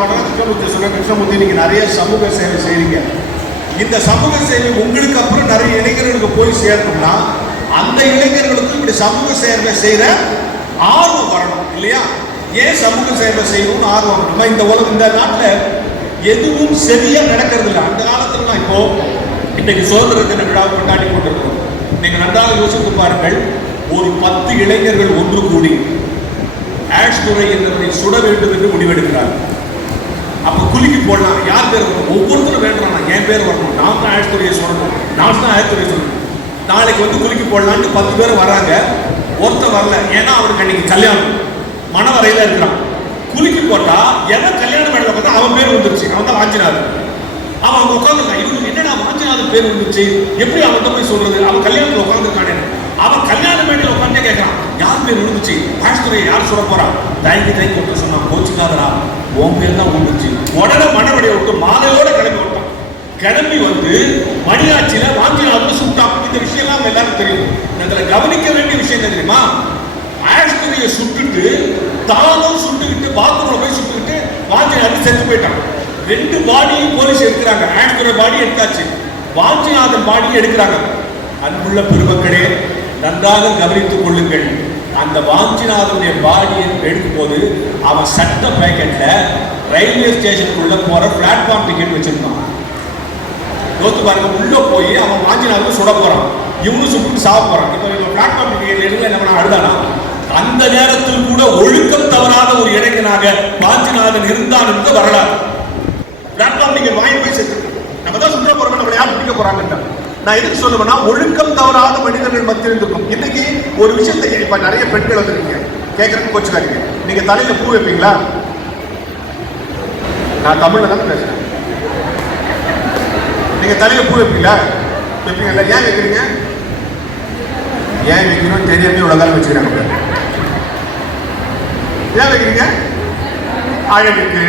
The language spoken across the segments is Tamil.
நான் உடனே கிருஷ்ணமூர்த்தி சொன்ன கிருஷ்ணமூர்த்தி நீங்க நிறைய சமூக சேவை செய்கிறீங்க இந்த சமூக சேவை உங்களுக்கு அப்புறம் நிறைய இளைஞர்களுக்கு போய் சேரணும்னா அந்த இளைஞர்களுக்கும் இப்படி சமூக சேவை செய்யற ஆர்வம் வரணும் இல்லையா? ஏன் சமூக சேவை செய்யணும்னு ஆர்வம் வரணும்? நம்ம இந்த உலகம் இந்த நாட்டில் எதுவும் சரியா நடக்கிறது இல்லை அந்த காலத்துல நான் இப்போ இன்னைக்கு சுதந்திர தின விழாவை கொண்டாடி கொண்டிருக்கிறோம். நீங்க நன்றாக யோசித்து பாருங்கள் ஒரு பத்து இளைஞர்கள் ஒன்று கூடி ஆஷ் துறை என்பவரை சுட வேண்டும் என்று முடிவெடுக்கிறார் அப்போ குலுக்கி போடலாம். யார் பேர் வரணும் ஒவ்வொருத்தரும் வேண்டாம் என் பேர் வரணும். நான் தான் ஆயிரத்துறையை துறையை சொல்லணும். நான் தான் ஆஷ் துறையை சொல்லணும். நாளைக்கு வந்து குலுக்கி போடலான்ட்டு பத்து பேர் வராங்க. ஒருத்தன் வரல. ஏன்னா அவனுக்கு அன்னைக்கு கல்யாணம். மனவரையில் இருக்கிறான். குலுக்கி போட்டா எவன் கல்யாணம் மேடல பார்த்தா அவன் பேர் வந்துருச்சு. அவன் தான் வாஞ்சினார். அவன் அவங்க உட்காந்துருக்கான் இவனுக்கு என்னடா வாஞ்சிநாதன் பேர் வந்துச்சு எப்படி அவன் போய் சொல்றது? அவன் கல்யாணத்தில் உட்காந்துருக்கானே அவன் கல்யாண மேடையில் உட்காந்து கேட்கறான் யார் பேர் விழுந்துச்சு? பாஸ்துரையை யார் சொல்ல போறான் தயங்கி தயங்கி ஒருத்தர் சொன்னான் கோச்சுக்காதரா உன் பேர் தான் விழுந்துச்சு. உடனே மனவடியை விட்டு மாலையோட கிளம்பி விட்டான் கிளம்பி வந்து மணியாட்சியில வாஞ்சிநாதன் சுட்டான் இந்த விஷயம்லாம் எல்லாரும் தெரியும். இதுல கவனிக்க வேண்டிய விஷயம் என்ன தெரியுமா? ஆஸ்திரியை சுட்டுட்டு தானும் சுட்டுக்கிட்டு பாத்ரூம்ல போய் சுட்டுக்கிட்டு வாஞ்சிநாதன் செத்து போயிட்டான். ரெண்டு பாடியும் போலீஸ் எடுக்கிறாங்க. ஆஸ்திரிய பாடி எடுத்தாச்சு. வாஞ்சிநாதன் பாடியும் எடுக்கிறாங்க. அன்புள்ள பெருமக்களே நன்றாக கவனித்துக் கொள்ளுங்கள். அந்த வாஞ்சிநாதனுடைய பாடியை எடுக்கும் போது அவன் சட்ட பேக்கெட்ல ரயில்வே ஸ்டேஷனுக்குள்ள போற பிளாட்ஃபார்ம் டிக்கெட் வச்சிருந்தான். யோசித்து பாருங்க உள்ள போய் அவன் வாஞ்சிநாதன் சுட போறான். இவனு சுட்டு சாக போறான். இப்போ இவன் பிளாட்ஃபார்ம் டிக்கெட் எடுக்கல என்ன பண்ண அழுதானா? அந்த நேரத்தில் கூட ஒழுக்கம் தவறாத ஒரு இளைஞனாக வாஞ்சிநாதன் இருந்தான் என்று வரலாறு. பிளாட்ஃபார்ம் டிக்கெட் வாங்கி போய் செத்து நம்ம தான் சுற்ற போறோம் நம்மளை யார் பிடிக்க போறாங்க நான் எதுக்கு சொல்லுவேன்னா ஒழுக்கம் தவறாத மனிதர்கள் மத்தியில் இருக்கும். இன்னைக்கு ஒரு விஷயத்தை இப்ப நிறைய பெண்கள் வந்துருக்கீங்க. கேட்கறதுக்கு கோச்சுக்காதீங்க. நீங்க தலையில பூ வைப்பீங்களா? நான் தமிழ்ல தான் பேசுறேன். நீங்க தலையில பூ வைப்பீங்களா? வைப்பீங்களா ஏன் வைக்கிறீங்க? ஏன் வைக்கணும்னு தெரியாம இவ்வளவு காலம் வச்சுக்கிறாங்க ஏன் வைக்கிறீங்க? அழகுக்கு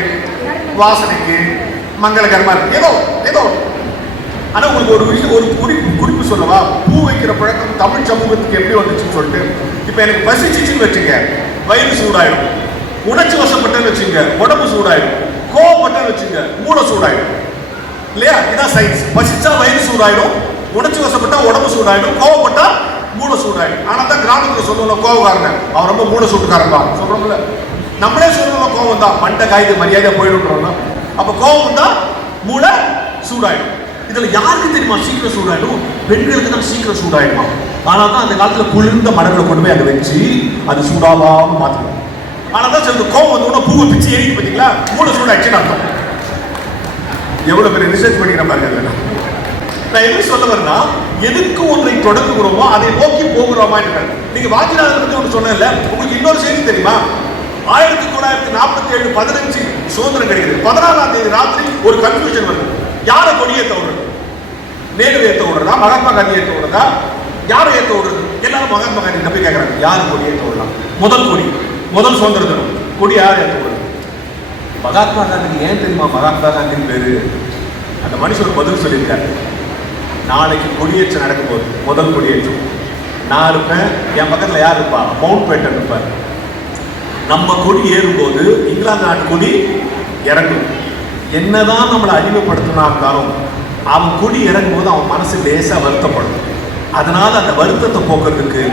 வாசனைக்கு மங்களகரமா இருக்கு. ஏதோ ஏதோ. ஆனால் உங்களுக்கு ஒரு விஷயம் ஒரு குறிப்பு குறிப்பு சொல்லவா? பூ வைக்கிற பழக்கம் தமிழ் சமூகத்துக்கு எப்படி வந்துச்சுன்னு சொல்லிட்டு இப்போ எனக்கு பசிச்சிச்சுன்னு வச்சுங்க வயிறு சூடாயிடும். உணர்ச்சி வசப்பட்டேன்னு வச்சுங்க உடம்பு சூடாயிடும். கோவப்பட்டேன்னு வச்சுங்க மூளை சூடாயிடும். இல்லையா? இதான் சயின்ஸ் பசிச்சா வயிறு சூடாயிடும் உணர்ச்சி வசப்பட்டா உடம்பு சூடாயிடும் கோவப்பட்டா மூளை சூடாயிடும். ஆனால் தான் கிராமத்தில் சொல்லுவோம் கோவக்காரங்க. அவன் ரொம்ப மூளை சூட்டுக்காரன் சொல்கிறோம்ல நம்மளே சொல்லுவோம் கோவம் தான் மண்டை காய்து மரியாதையாக போயிடுன்றோம்னா அப்போ கோவம் தான் மூளை சூடாயிடும். இதில் யாருக்கு தெரியுமா? சீக்கிரம் சூடாயிடும். பெண்களுக்கு தான் சீக்கிரம் சூடாயிடுமா? ஆனால் தான் அந்த காலத்தில் குளிர்ந்த மரங்களை கொண்டு போய் அதை வச்சு அது சூடாவாம மாற்றணும் ஆனால் தான் சில கோவம் வந்து உடனே பூவை பிச்சு ஏறி பார்த்தீங்களா மூளை சூடாயிடுச்சுன்னு அர்த்தம். எவ்வளோ பெரிய ரிசர்ச் பண்ணிக்கிற பாருங்க நான் என்ன சொல்ல வரேன்னா எதுக்கு ஒன்றை தொடங்குகிறோமோ அதை நோக்கி போகிறோமா நீங்க வாஜிநாதன் பத்தி ஒன்று சொன்னேன்ல உங்களுக்கு இன்னொரு செய்தி தெரியுமா? ஆயிரத்தி தொள்ளாயிரத்தி நாற்பத்தி ஏழு பதினஞ்சு சுதந்திரம் கிடைக்குது பதினாலாம் தேதி ராத்திரி ஒரு கன்ஃபியூஷன் வருது. யாரை கொடியேற்ற விடுறது? நேரு ஏற்ற விடுறதா? மகாத்மா காந்தி ஏற்ற விடுறதா? யாரை ஏற்ற விடுறது? எல்லாரும் மகாத்மா காந்தி தப்பி கேட்கறாங்க யார் கொடி ஏற்ற விடலாம் முதல் கொடி. முதல் சுதந்திர தினம். கொடி யார் ஏற்ற விடுறது? மகாத்மா காந்திக்கு ஏன் தெரியுமா? மகாத்மா காந்தின்னு பேரு? அந்த மனுஷன் பதில் சொல்லியிருக்காரு. நாளைக்கு கொடியேற்றம் நடக்கும் போது முதல் கொடியேற்றம். நான் இருப்பேன் என் பக்கத்தில் யார் இருப்பா? மவுண்ட் பேட்டன் இருப்பார். நம்ம கொடி ஏறும்போது இங்கிலாந்து நாட்டு கொடி இறங்கும் என்னதான் நம்மளை அடிமைப்படுத்தினா இருந்தாலும் அவன் கொடி இறங்கும் போது அவன் மனசு லேசாக வருத்தப்படும். அதனால அந்த வருத்தத்தை போக்குறதுக்கு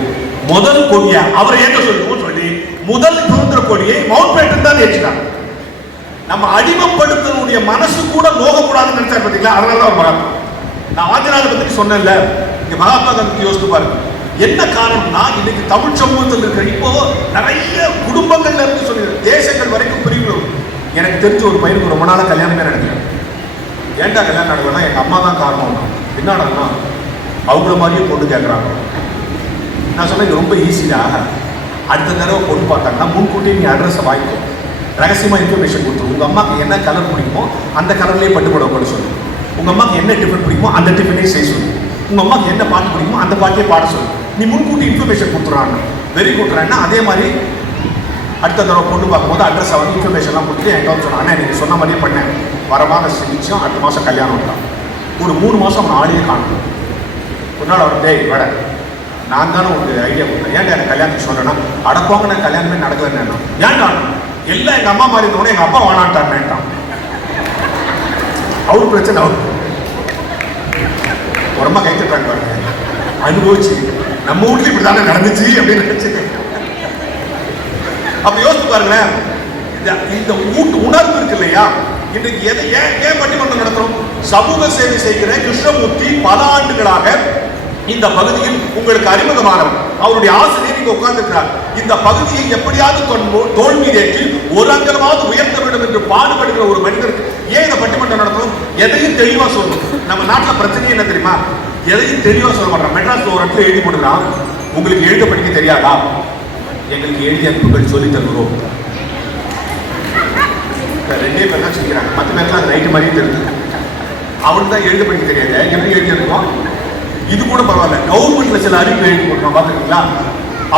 முதல் கொடியை அவரை என்ன சொல்லுவோம் சொல்லி முதல் சுதந்திர கொடியை மவுண்ட் பேட்டன் தான் ஏற்றினார். நம்ம அடிமைப்படுத்தனுடைய மனசு கூட நோகக்கூடாதுன்னு நினைச்சா பார்த்தீங்களா அதனால தான் அவர் மகாத்மா. நான் வாத்தியநாத பற்றி சொன்னேன்ல இங்க மகாத்மா காந்தி யோசித்து பாருங்க. என்ன காரணம்னா இன்னைக்கு தமிழ் சமூகத்தில் இருக்கிற இப்போ நிறைய குடும்பங்கள்ல இருந்து சொல்லி தேச எனக்கு தெரிஞ்ச ஒரு பையனுக்கு ரொம்ப நாளாக கல்யாணமே நடக்கல. ஏன்டா கல்யாணம் நடக்கலன்னா எங்கள் அம்மா தான் காரணம். என்னடான்னா அவங்கள மாதிரியே பொண்ணு கேட்குறாங்க நான் சொன்னேன் இது ரொம்ப ஈஸியாக அடுத்த தடவை பொண்ணு பார்த்தாங்கன்னா முன்கூட்டியே நீ அட்ரஸை வாங்கிக்கோ. ரகசியமாக இன்ஃபர்மேஷன் கொடுத்துரு. உங்கள் அம்மாக்கு என்ன கலர் பிடிக்குமோ அந்த கலர்லேயே பட்டு கூட சொல்லு. உங்கள் அம்மாக்கு என்ன டிஃபன் பிடிக்குமோ அந்த டிஃபனே செய்ய சொல்லு. உங்கள் அம்மாக்கு என்ன பாட்டு பிடிக்குமோ அந்த பாட்டே பாட சொல்லு. நீ முன்கூட்டி இன்ஃபர்மேஷன் கொடுத்துறாங்க. வெரி கொடுக்குறேன்னா அதே மாதிரி அடுத்த தடவை பொண்ணு பார்க்கும்போது அட்ரஸ் வந்து இன்ஃபர்மேஷன்லாம் கொடுத்துட்டு என்கிட்ட வந்து சொன்னாங்க நீங்கள் சொன்ன மாதிரியே பண்ணேன் வர மாதம் நிச்சயம் அடுத்த மாதம் கல்யாணம் தான் ஒரு மூணு மாதம் அவன் ஆளையே காணும். ஒரு நாள் அவர் டேய் வட நான் தானே உங்களுக்கு ஐடியா கொடுத்தேன். ஏன்டா எனக்கு கல்யாணத்துக்கு சொல்கிறேன்னா அடக்குவாங்க நான் கல்யாணமே நடக்கலன்னு ஏன்டா? எல்லாம் எங்கள் அம்மா மாதிரி இருந்தவொடனே எங்கள் அப்பா வேணான்ட்டான் அவர் பிரச்சனை அவர் உடம்பா கை தட்டுறாங்க பாருங்க. அனுபவிச்சு நம்ம வீட்லயும் இப்படிதானே நடந்துச்சு அப்படின்னு நினைச்சு. அப்ப யோசிச்சு பாருங்களேன். இந்த- இந்த ஊட்டு உணர்வு இருக்கு இல்லையா? இன்றைக்கு எதை ஏன் ஏன் பட்டிமன்றம் நடத்துறோம்? சமூக சேவை செய்கிற கிருஷ்ணமூர்த்தி பல ஆண்டுகளாக இந்த பகுதியில் உங்களுக்கு அறிமுகமானவர். அவருடைய ஆசிரியர் இங்க உட்கார்ந்துக்கிறார் இந்த பகுதியை எப்படியாவது தன் தோல் ஏற்றி ஒரு அங்கமாவது உயர்த்த வேண்டும் என்று பாடுபடுகிற ஒரு மனிதருக்கு ஏன் இந்த பட்டிமன்றம் நடத்தணும் எதையும் தெளிவா சொல்லணும். நம்ம நாட்டில் பிரச்சனை என்ன தெரியுமா? எதையும் தெளிவா சொல்ல மாட்டோம். மெட்ராஸ்ல ஒரு இடத்துல எழுதி போடுறான் உங்களுக்கு எழுத படிக்க தெரியாதா? எங்களுக்கு எழுதி அன்புகள் சொல்லி தருகிறோம். ரெண்டே பேர் தான் சொல்லிக்கிறாங்க மற்ற பேர்லாம் அது ரைட்டு மாதிரியே தெரிஞ்சு அவனுக்கு தான் எழுத படிக்க தெரியாது. எப்படி எழுதி இருக்கோம் இது கூட பரவாயில்ல. கவர்மெண்ட்ல சில அறிவு எழுதி கொடுக்கணும் பார்த்துருக்கீங்களா?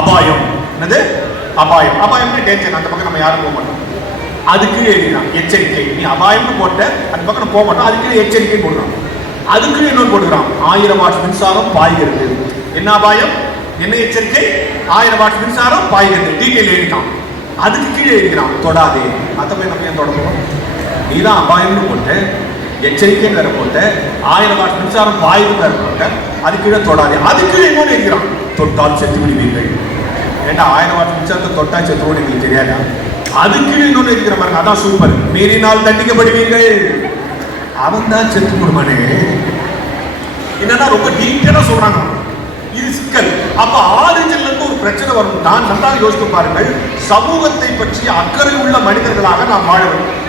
அபாயம். என்னது? அபாயம். அபாயம்னு டேஞ்சர் அந்த பக்கம் நம்ம யாரும் போக மாட்டோம். அதுக்கு எழுதினான். எச்சரிக்கை. நீ அபாயம்னு போட்ட அந்த பக்கம் போக மாட்டோம். அதுக்கு எச்சரிக்கை போடுறான். அதுக்கு இன்னொன்று போட்டுக்கிறான். ஆயிரம் வாட் மின்சாரம் பாய்கிறது. என்ன அபாயம்? என்ன எச்சரிக்கை? ஆயிரம் வாட் மின்சாரம் பாய்கிறது டீட்டெயில் எழுதிட்டான். அதுக்கு கீழே எழுதிக்கிறான் தொடாதே. அத்த போய் நம்ம ஏன் தொடங்குவோம் நீ தான் அபாயம்னு போட்டு எச்சரிக்கைன்னு வேற போட்டு ஆயிரம் வாட் மின்சாரம் பாயுதுன்னு வேற போட்ட அது கீழே தொடாதே. அது கீழே இன்னொன்று எழுதிக்கிறான். தொட்டால் செத்து விடுவீர்கள். ஏன்னா ஆயிரம் வாட் மின்சாரத்தை தொட்டா செத்து விட எங்களுக்கு தெரியாதா? அது கீழே இன்னொன்று எழுதிக்கிற பாருங்க அதான் சூப்பர் மீறினால் தண்டிக்கப்படுவீர்கள். அவன் தான் செத்து கொடுமானே என்னன்னா ரொம்ப டீட்டெயிலா சொல்றாங்க. அப்ப ஆரிஜின்ல இருந்து ஒரு பிரச்சனை வரும். தான் நன்றாக யோசித்து பாருங்கள் சமூகத்தை பற்றி அக்கறை உள்ள மனிதர்களாக நாம் வாழ வேண்டும்.